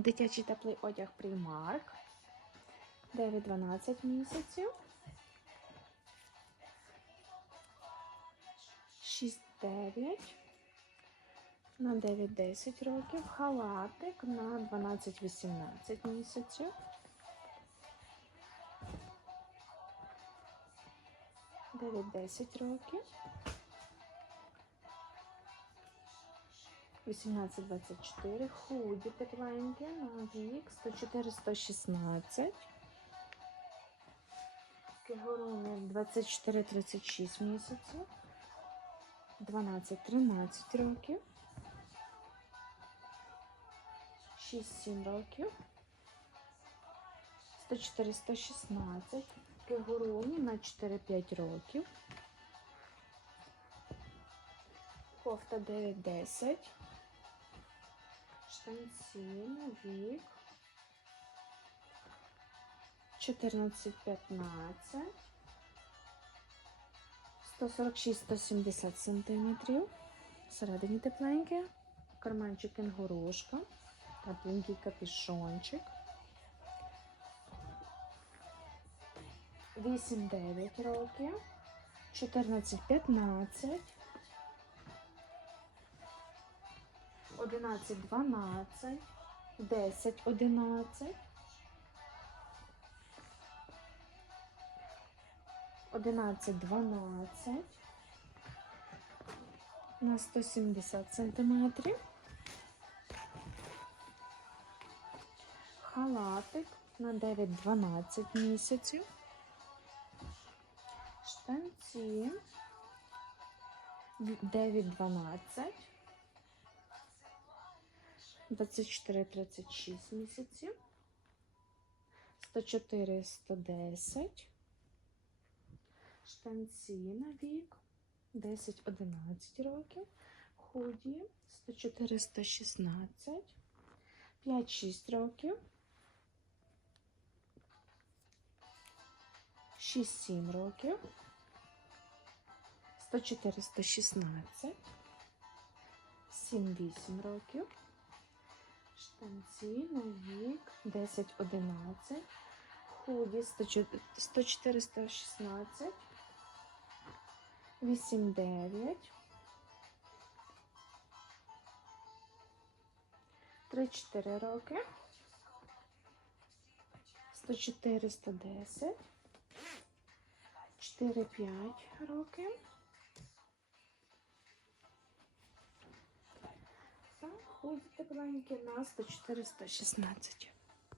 Дитячий теплий одяг Primark. 9-12 місяців. 6-9 на 9-10 років. Халатик на 12-18 місяців. 9-10 років. 18-24, худі тепленькі, на вік, 104-116. Кигуруни 24-36 місяців, 12-13 років, 6-7 років, 104-116, кигуруні на 4-5 років, кофта 9-10, штанці вік, 14-15, 146-170 сантиметрів, всередині тепленьке, карманчик кенгурушка, тепленький капюшончик, 8-9 років, 14-15, 11, 12, 10, 11, 11, 12 на 170 сантиметрів. Халатик на 9-12 місяців. Штанці 9-12. 24-36 місяців, 104-110, штанці на вік, 10-11 років, худі, 104-116, 5-6 років, 6-7 років, 104-116, 7-8 років, штанці на вік 10-11, худі 104-116, 8-9, 3-4 роки, 104-110, 4-5 роки. Та так маленький нас 104-116.